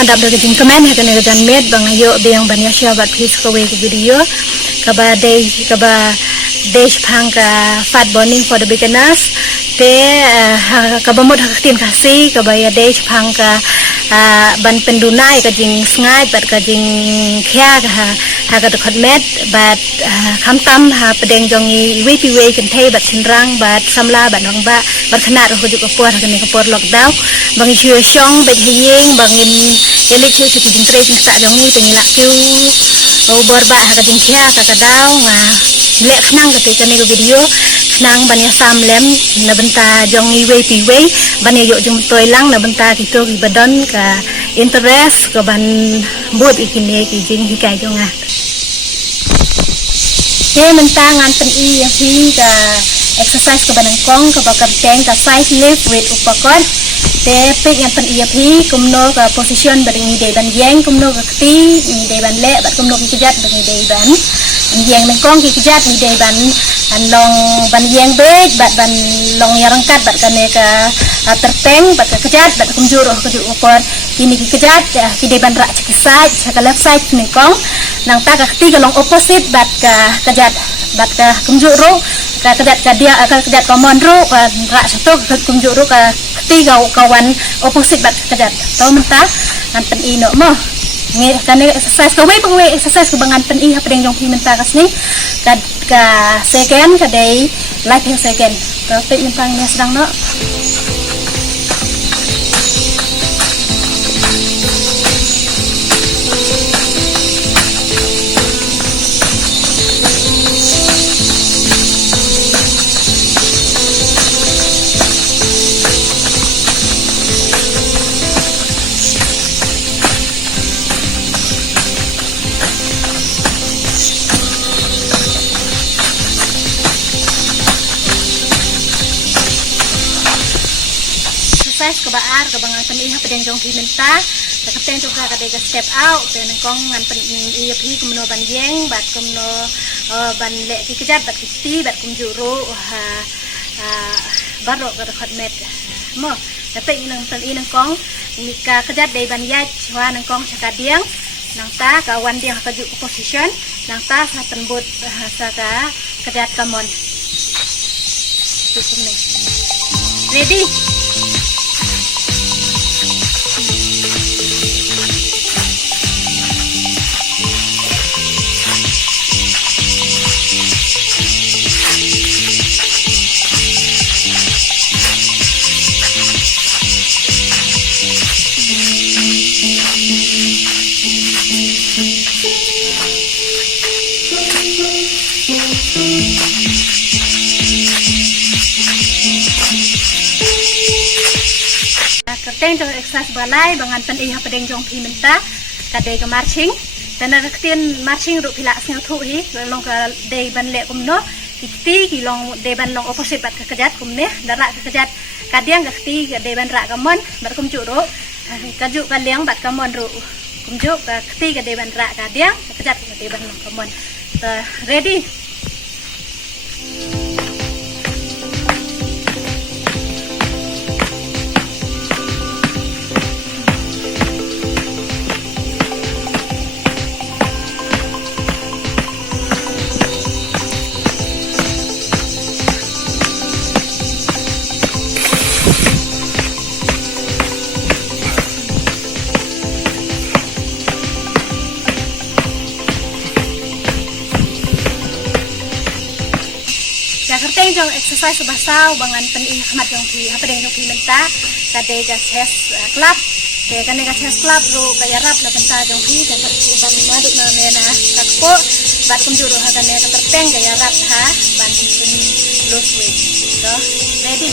ada berkecing kemen ya kena kerjaan med bang ayo biang banyak siapa please kawai ke video kaba day pang ka fat burning for the beginners te kaba mod hakin kasih kaba ya day pang ka ban pendunai kajing sengai bat kajing kia ha ka dekat med bat kamtam ha pedeng jongi wipi kentai bat senrang bat samla bat nong bat kena roh juga kapur kene kapur lockdown bang isu syong bet hiyeng bangin ini cuy kajing tray tak jongi tengilak kiu borba ha kajing kia kakadau lek nang ketika nego video nang banyak samlem na benta jongi wipi banyak yuk jeng toy lang na benta gitu ibadon ka interest ka ban buat ikine kijing hikai jonga ke mentangan pen i yang ka exercise ka banang kong ka bakar teng ka size lift with upakon te pik yang pen i api kumno ka position bading ide ban yeng kumno ka ti ide ban le bat kumno ki kejat bading ide ban yang mengkong ki kejat ide ban long ban yang beg bat ban long yang rangkat bat kane ka terpeng bat kejat bat kumjuruh kejuk upon kini ki kejat ide ban rak cekisai ka left side mengkong nang ta ka ti ka long opposite bat ka kejat bat ka kumjuruh ka kejat ka dia ka kejat common ru rak satu ka kumjuruh ka ti kawan opposite bat kejat tau menta nan pen i no mo nge kane exercise ka we exercise ka bangan pen i ha pedeng jong pi menta kas ni ka second ka day life second ka pe mentang ni sedang no kebaar kebangan pen pedeng jong pi menta ka kapten juga ka dega step out te nangkong ngan pen i pi kumno ban yeng bat kumno ban le ki kejat bat ki bat kumjuru baro ka dekat met mo tapi nang pen i nangkong ni ka kejat dei ban yat wa nangkong chaka diang nang ta ka wan diang ka ju position nang ta sa penbut sa ka kejat kamon tu semne ready kerteng jong exercise balai bangan pen iha pedeng jong pi menta kadai ke marching dan ada ketien marching ru pila sing thu hi long ka dei ban le kumno kiti ki long dei ban long opposite bat kejat kumne darak kejat kadiang ka kiti dei ban rak kamon bat kum ju ru kaju ka liang bat kamon ru kum ju ka kiti ka dei ban rak kadiang kejat ka dei ban long kamon ready kerteng jong exercise basau bangan pen i khmat jong pi apa deng jong pi menta kade ga chest club te kane ga chest club ru ga yarap la benta jong pi te ban maduk na mena kakpo bat kum juru ha kane ka terpeng ga yarap ha ban pun lose weight so ready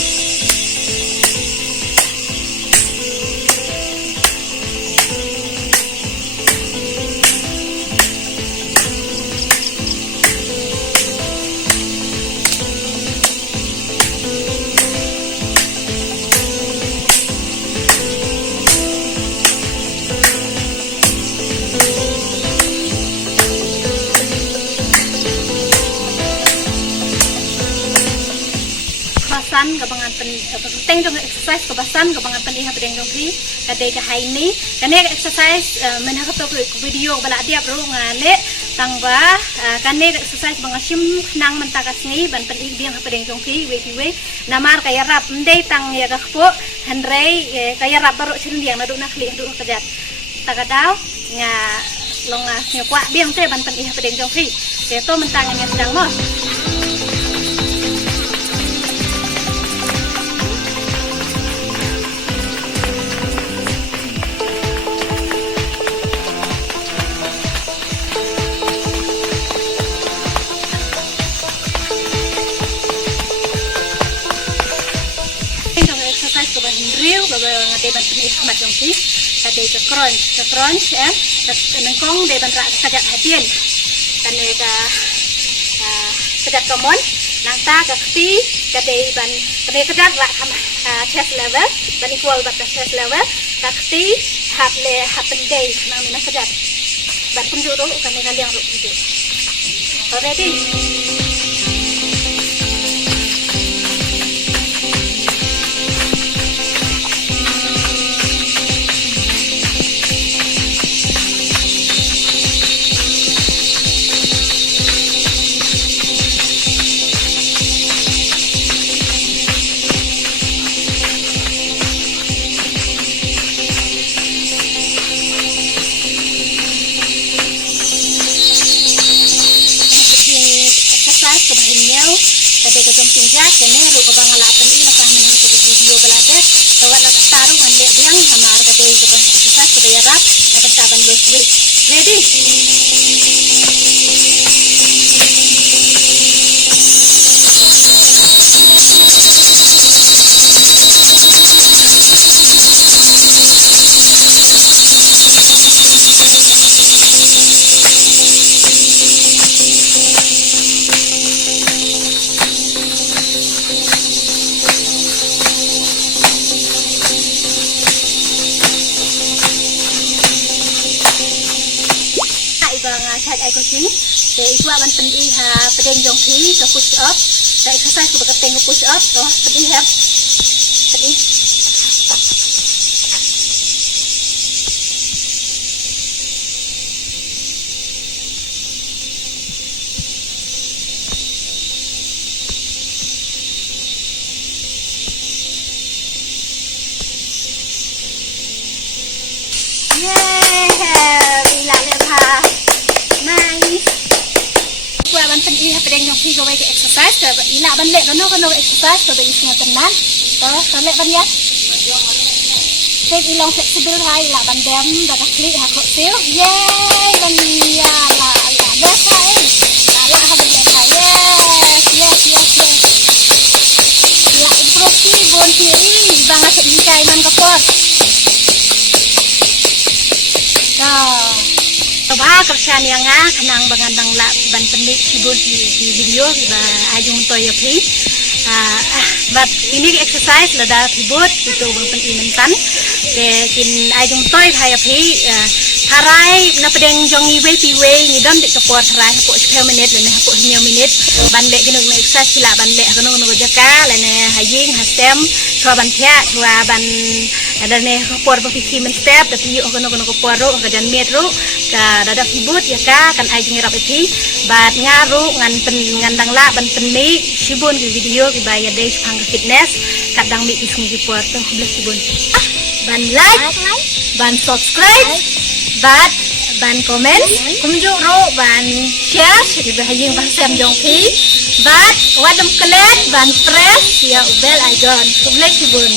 san kebangan penting dong exercise kebasan kebangan penting apa yang dongki kadai ke hari ni kane exercise menhak tu video bala dia bro ngale tangba kane exercise bangasim nang mentakas ngi ban penting dia apa yang dongki we namar kaya rap ndai tang ya kakpo handrai kaya rap baru sendiri yang nadu nak lihat dulu kerja takadau nga longa nyokwa biang te ban penting apa yang dongki itu mentang yang sedang mos riu baba ngade ban peni hamat jongki kade ke crunch nengkong de ban rak kajak hadian kane ka kajak komon nang ta ka kti kade ban kade kajak rak chest level ban equal bat chest level ka kti hat le happen day nang mina kajak ban punjuk ro kane kaliang ro punjuk ready kade ke jumping jack kene ru ke bangala apen ini nakah menang ke video belade tawat nak taruh ande biang hamar kade ke bang exercise ke bayarap nak taban low weight ready chat ai coaching để qua ban pen i ha pedeng jong thi ke push up để exercise ke bakateng ke push up to pen i have pen i khi go ke exercise ke ila ban le kono exercise ke bagi semua tenan to le ban ya take ilong flexible hai ila ban dem da ka klik ha ko sil yay ban ya la best hai la ha ban best hai yes la improve bon ti bang a se kai man ka pot ba kerjaan yang kenang bangan bang la ban penik sibun di video ba ajung toy api but ini exercise lada hibut itu bang pen imentan de kin ajung toy thai api harai na pedeng jongi we pi we ni dom de kapor harai hapo 10 minit le ne hapo 9 minit ban le kin na exercise kila ban le kono no jaka le ne haying hastem chwa ban thia chwa ban ada ne kapor ba men step tapi kono kapor ro ka jan metro ka dada hibut ya ka kan ai jing rap ipi bat ngaru ngan dang la ban peni sibun di video ki bayar dei phang fitness kadang mi isung di puar tu bless sibun ban like ban subscribe bat ban comment kumjuk ro ban share di bahaying bahasam jongpi bat wadam kelet ban press ya bell icon bless sibun